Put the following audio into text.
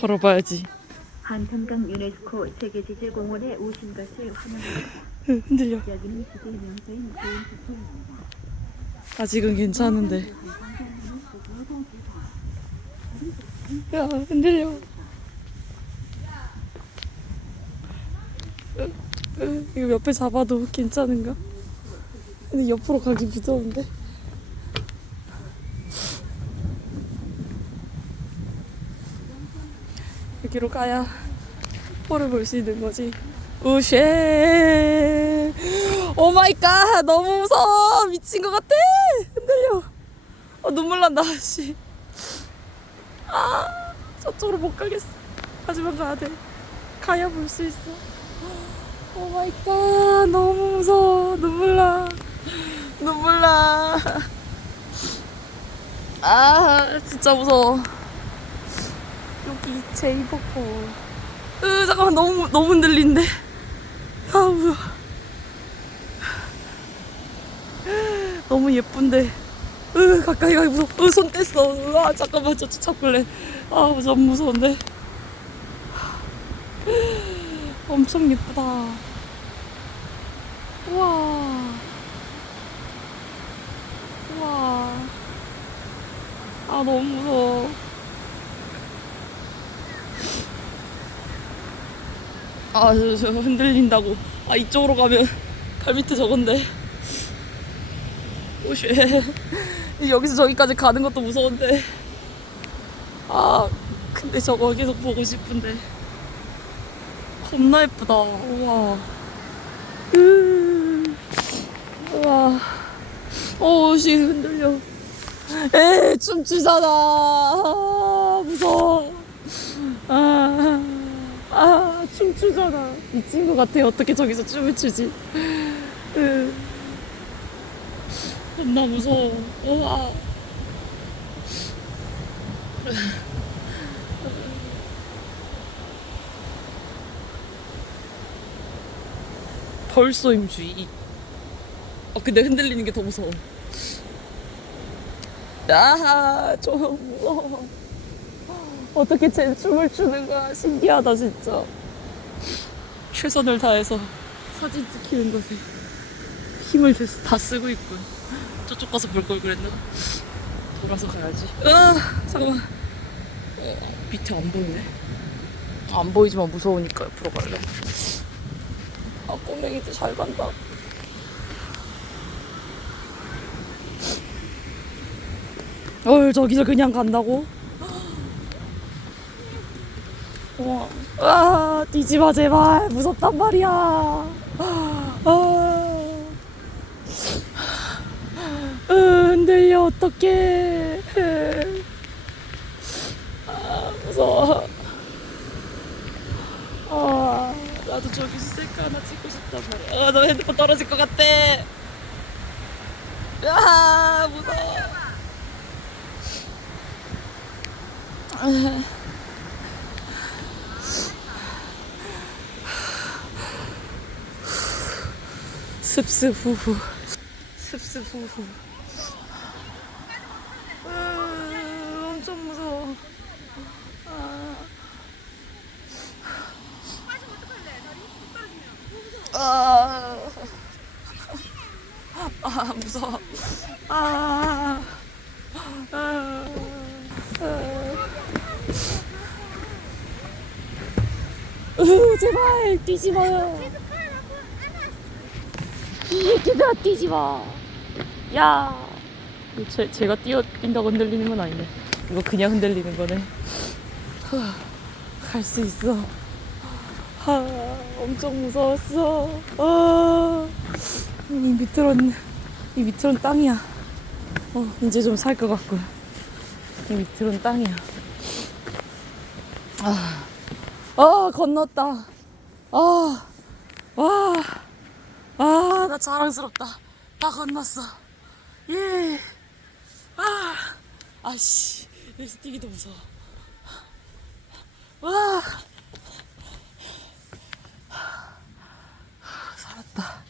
걸어봐야지. 한탄강 유네스코 세계지질공원에 오신 것을 환영합니다. 흔들려. 여기는 지질 명소인 개인지질입니다. 아직은 괜찮은데. 야, 흔들려. 이거 옆에 잡아도 괜찮은가? 근데 옆으로 가기 무서운데. 여기로 가야 폴을 볼 수 있는 거지. 우쉐. 오 마이 갓. 너무 무서워. 미친 것 같아. 흔들려. 눈물 난다. 씨. 아, 저쪽으로 못 가겠어. 하지만 가야 돼. 가야 볼 수 있어. 오 마이 갓. 너무 무서워. 눈물 나. 눈물 나. 아, 진짜 무서워. 여기 제이폭포. 잠깐만, 너무 흔들린데. 아, 뭐야. 너무 예쁜데. 가까이 가기 무서워. 손 뗐어. 아, 잠깐만, 저쪽 잡을래. 아, 너무 무서운데. 엄청 예쁘다. 우와. 우와. 아, 너무 무서워. 아, 저 흔들린다고. 아, 이쪽으로 가면 발밑에 저건데. 오쉣. 여기서 저기까지 가는 것도 무서운데. 아, 근데 저거 계속 보고 싶은데. 겁나 예쁘다. 우와. 우와. 씨, 흔들려. 춤추잖아. 아, 무서워. 춤추잖아. 미친 것 같아. 어떻게 저기서 춤을 추지? 겁나 무서워. 우와. 벌쏘임주의. 근데 흔들리는 게 더 무서워. 좀 무서워. 어떻게 쟤 춤을 추는 거야. 신기하다, 진짜. 최선을 다해서 사진 찍히는 것에 힘을 다 쓰고 있군. 저쪽 가서 볼 걸 그랬나? 돌아서 가야지. 잠깐만. 밑에 안 보이네. 안 보이지만 무서우니까 옆으로 갈래. 꼬맹이들 잘 간다. 저기서 그냥 간다고? 뛰지 마, 제발. 무섭단 말이야. 흔들려, 어떡해. 무서워. 나도 저기서 셀카 하나 찍고 싶단 말이야. 너 핸드폰 떨어질 것 같아. 무서워. 습습후후. 습습후후. 엄청 무서워. 무서워. 제발 뛰지 마요. 이 얘들아, 뛰지 마. 야. 제가 뛴다고 흔들리는 건 아니네. 이거 그냥 흔들리는 거네. 갈 수 있어. 엄청 무서웠어. 이 밑으로는 땅이야. 이제 좀 살 것 같군. 이 밑으로는 땅이야. 건넜다. 나 자랑스럽다. 다 건넜어. 예. 아씨, 여기서 뛰기도 무서워. 살았다.